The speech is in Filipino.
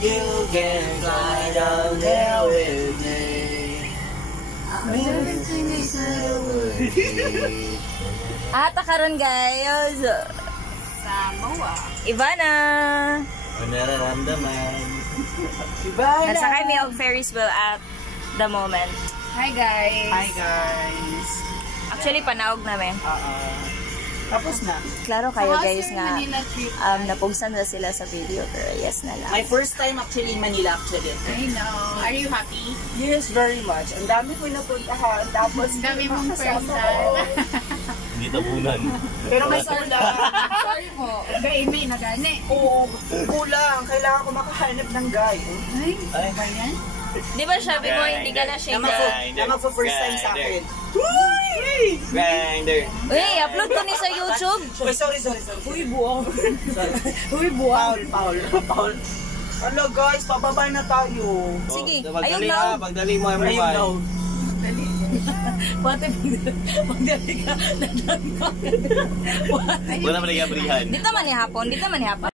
You can fly down there with me. Everything is worthy. Karon guys. Samoa. Ivana. Ang nararamdaman. Nasa kami og Ferris wheel at the moment. Hi guys. Hi guys. Actually panaog namin. Tapos na. Klaro kayo guys Sa nga Manila trip. napugsan na sila sa video pero yes na lang. My first time actually in Manila actually. I know. Are you happy? Yes, very much. Ang dami ko napuntahan. Tapos Ang dami mong kasama person. ko. Hindi tabunan. Pero may kulang. Sorry po. Kaya may nagani. Oo, kulang. Kailangan ko makahanap ng guy. Ay, ba yan? Di ba sabi mo hindi ka na Na single? magpo-first time sa akin. Grinder. Uy, upload ko ni sa YouTube. Uy, sorry. Uy, buwang. Uy, buwang. Paul. Hello guys, pababa na tayo. Sige, Pagdali ayun ha, daw. pagdali mo Ayun everyone. daw. Pati pagdali ka. Wala man nag-abrihan. Dito man ni hapon, dito man ni hapon.